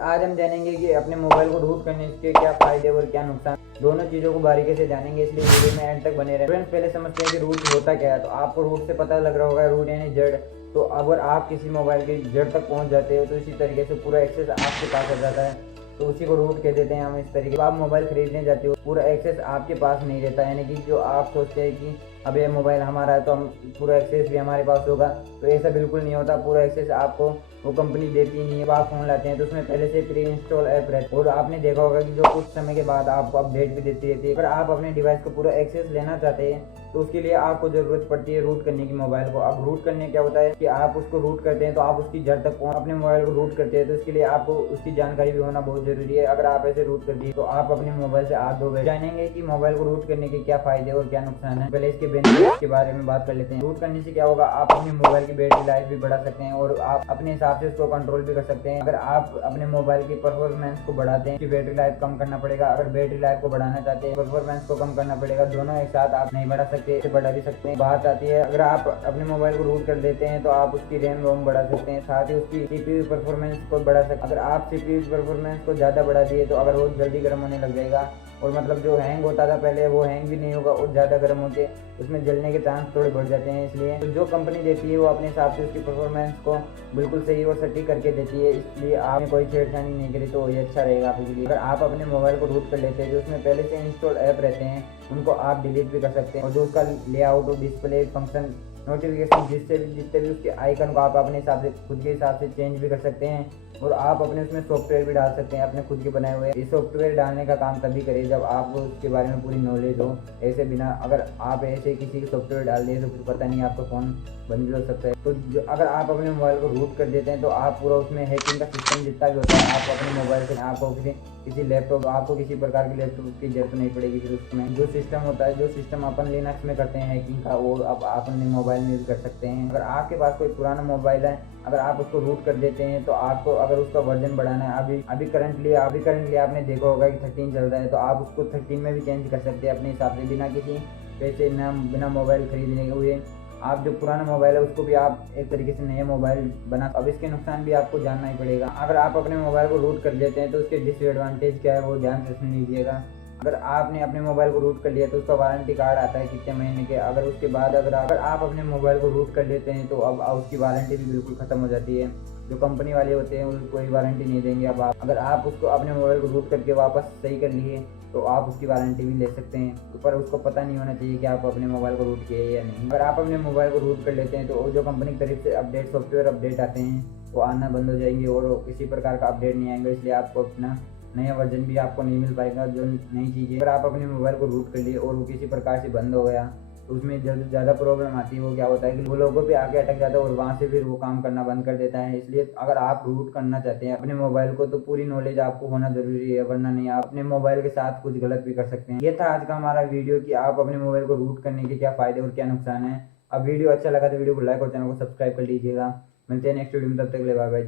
आज हम जानेंगे कि अपने मोबाइल को रूट करने के क्या फायदे और क्या नुकसान, दोनों चीज़ों को बारीकी से जानेंगे, इसलिए वीडियो में एंड तक बने रहे। फ्रेंड्स, पहले समझते हैं कि रूट होता क्या है। तो आपको रूट से पता लग रहा होगा, रूट यानी जड़। तो अगर आप किसी मोबाइल की जड़ तक पहुंच जाते हो तो इसी तरीके से पूरा एक्सेस आपके पास आ जाता है, तो उसी को रूट कह देते हैं हम। इस तरीके आप मोबाइल खरीदने जाते हो, पूरा एक्सेस आपके पास नहीं रहता, यानी कि जो आप सोचते हैं कि अब ये मोबाइल हमारा है तो हम पूरा एक्सेस भी हमारे पास होगा, तो ऐसा बिल्कुल नहीं होता। पूरा एक्सेस आपको वो कंपनी देती नहीं है। आप फ़ोन लाते हैं तो उसमें पहले से प्री इंस्टॉल ऐप रहता है, और आपने देखा होगा कि जो कुछ समय के बाद आपको अपडेट भी देती रहती है। अगर आप अपने डिवाइस को पूरा एक्सेस लेना चाहते हैं तो उसके लिए आपको ज़रूरत पड़ती है रूट करने की मोबाइल को। अब रूट करने क्या होता है कि आप उसको रूट करते हैं तो आप उसकी जड़ तक अपने मोबाइल को रूट करते हैं, तो इसके लिए आपको उसकी जानकारी भी होना बहुत ज़रूरी है। अगर आप ऐसे रूट कर दिए तो आप अपने मोबाइल से हाथ धो बैठे। जानेंगे कि मोबाइल को रूट करने के क्या फायदे और क्या नुकसान है। पहले इसके बेनिफिट्स के बारे में बात कर लेते हैं। रूट करने से क्या होगा, आप अपने मोबाइल की बैटरी लाइफ भी बढ़ा सकते हैं और आप अपने हिसाब से उसको कंट्रोल भी कर सकते हैं। अगर आप अपने मोबाइल की परफॉर्मेंस को बढ़ाते हैं, बैटरी लाइफ कम करना पड़ेगा। अगर बैटरी लाइफ को बढ़ाना चाहते हैं, परफॉर्मेंस को कम करना पड़ेगा, दोनों एक साथ आप नहीं बढ़ा सकते, इसे बढ़ा भी सकते हैं। बात आती है, अगर आप अपने मोबाइल को रूट कर देते हैं तो आप उसकी रैम रोम बढ़ा सकते हैं, साथ ही उसकी सीपीयू परफॉर्मेंस को बढ़ा सकते हैं। अगर आप सीपीयू परफॉर्मेंस को ज़्यादा बढ़ा दिए तो अगर वो जल्दी गर्म होने लग जाएगा, और मतलब जो हैंग होता था पहले वो हैंग भी नहीं होगा, और ज़्यादा गर्म होके उसमें जलने के चांस थोड़े बढ़ जाते हैं। इसलिए तो जो कंपनी देती है वो अपने हिसाब से उसकी परफॉर्मेंस को बिल्कुल सही और सटीक करके देती है, इसलिए आपने कोई छेड़छाड़ी नहीं करी तो ये अच्छा रहेगा आपके लिए। अगर आप अपने मोबाइल को रूट कर लेते हैं, जो उसमें पहले से इंस्टॉल ऐप रहते हैं उनको आप डिलीट भी कर सकते हैं, और जो उसका लेआउट और डिस्प्ले फंक्शन नोटिफिकेशन जितने भी उसके आइकन को आप अपने हिसाब से खुद के हिसाब से चेंज भी कर सकते हैं, और आप अपने उसमें सॉफ्टवेयर भी डाल सकते हैं अपने खुद के बनाए हुए। ये सॉफ्टवेयर डालने का काम तभी करिए जब आपको उसके बारे में पूरी नॉलेज हो। ऐसे बिना अगर आप ऐसे किसी सॉफ्टवेयर डाल दिए तो फिर पता नहीं आपका फ़ोन बंद भी हो सकता है। तो अगर आप अपने मोबाइल को रूट कर देते हैं तो आप पूरा उसमें हैकिंग का सिस्टम जितना भी होता है आप अपने मोबाइल से, आपको किसी लैपटॉप, आपको किसी प्रकार के लैपटॉप की जरूरत नहीं पड़ेगी। फिर उसमें जो सिस्टम होता है, जो सिस्टम अपन लिनक्स में करते हैं हैकिंग का, वो अब आप अपने मोबाइल में भी कर सकते हैं। अगर आपके पास कोई पुराना मोबाइल है, अगर आप उसको रूट कर देते हैं तो आपको अगर उसका वर्जन बढ़ाना है, अभी करंटली आपने देखा होगा कि 13 चल रहा है, तो आप उसको 13 में भी चेंज कर सकते हैं अपने हिसाब से, बिना किसी पैसे बिना मोबाइल खरीदने हुए। आप जो पुराना मोबाइल है उसको भी आप एक तरीके से नया मोबाइल बना। अब इसके नुकसान भी आपको जानना ही पड़ेगा। अगर आप अपने मोबाइल को रूट कर देते हैं तो उसके डिसएडवांटेज क्या है वो ध्यान से सुन लीजिएगा। अगर आपने अपने मोबाइल को रूट कर लिया तो उसका वारंटी कार्ड आता है कितने महीने के। अगर उसके बाद अगर आप अपने मोबाइल को रूट कर लेते हैं तो अब उसकी वारंटी भी बिल्कुल ख़त्म हो जाती है। जो कंपनी वाले होते हैं वो कोई वारंटी नहीं देंगे। अब आप अगर आप उसको अपने मोबाइल को रूट करके वापस सही कर लिए तो आप उसकी वारंटी भी ले सकते हैं, तो पर उसको पता नहीं होना चाहिए कि आप अपने मोबाइल को रूट किए या नहीं। अगर आप अपने मोबाइल को रूट कर लेते हैं तो जो कंपनी की तरफ से अपडेट, सॉफ्टवेयर अपडेट आते हैं वो आना बंद हो जाएंगे और किसी प्रकार का अपडेट नहीं आएंगे, इसलिए आपको अपना नया वर्जन भी आपको नहीं मिल पाएगा। जो नई चीज़ें अगर आप अपने मोबाइल को रूट कर लिए और वो किसी प्रकार से बंद हो गया तो उसमें जब ज़्यादा प्रॉब्लम आती है वो क्या होता है कि वो लोगों पे आके अटक जाता है और वहाँ से फिर वो काम करना बंद कर देता है। इसलिए अगर आप रूट करना चाहते हैं अपने मोबाइल को तो पूरी नॉलेज आपको होना ज़रूरी है, वरना नहीं आप अपने मोबाइल के साथ कुछ गलत भी कर सकते हैं। ये था आज का हमारा वीडियो कि आप अपने मोबाइल को रूट करने के क्या फ़ायदे और क्या नुकसान है। अब वीडियो अच्छा लगा तो वीडियो को लाइक और चैनल को सब्सक्राइब कर लीजिएगा। मिलते हैं नेक्स्ट वीडियो में, तब तक के लिए बाय बाय।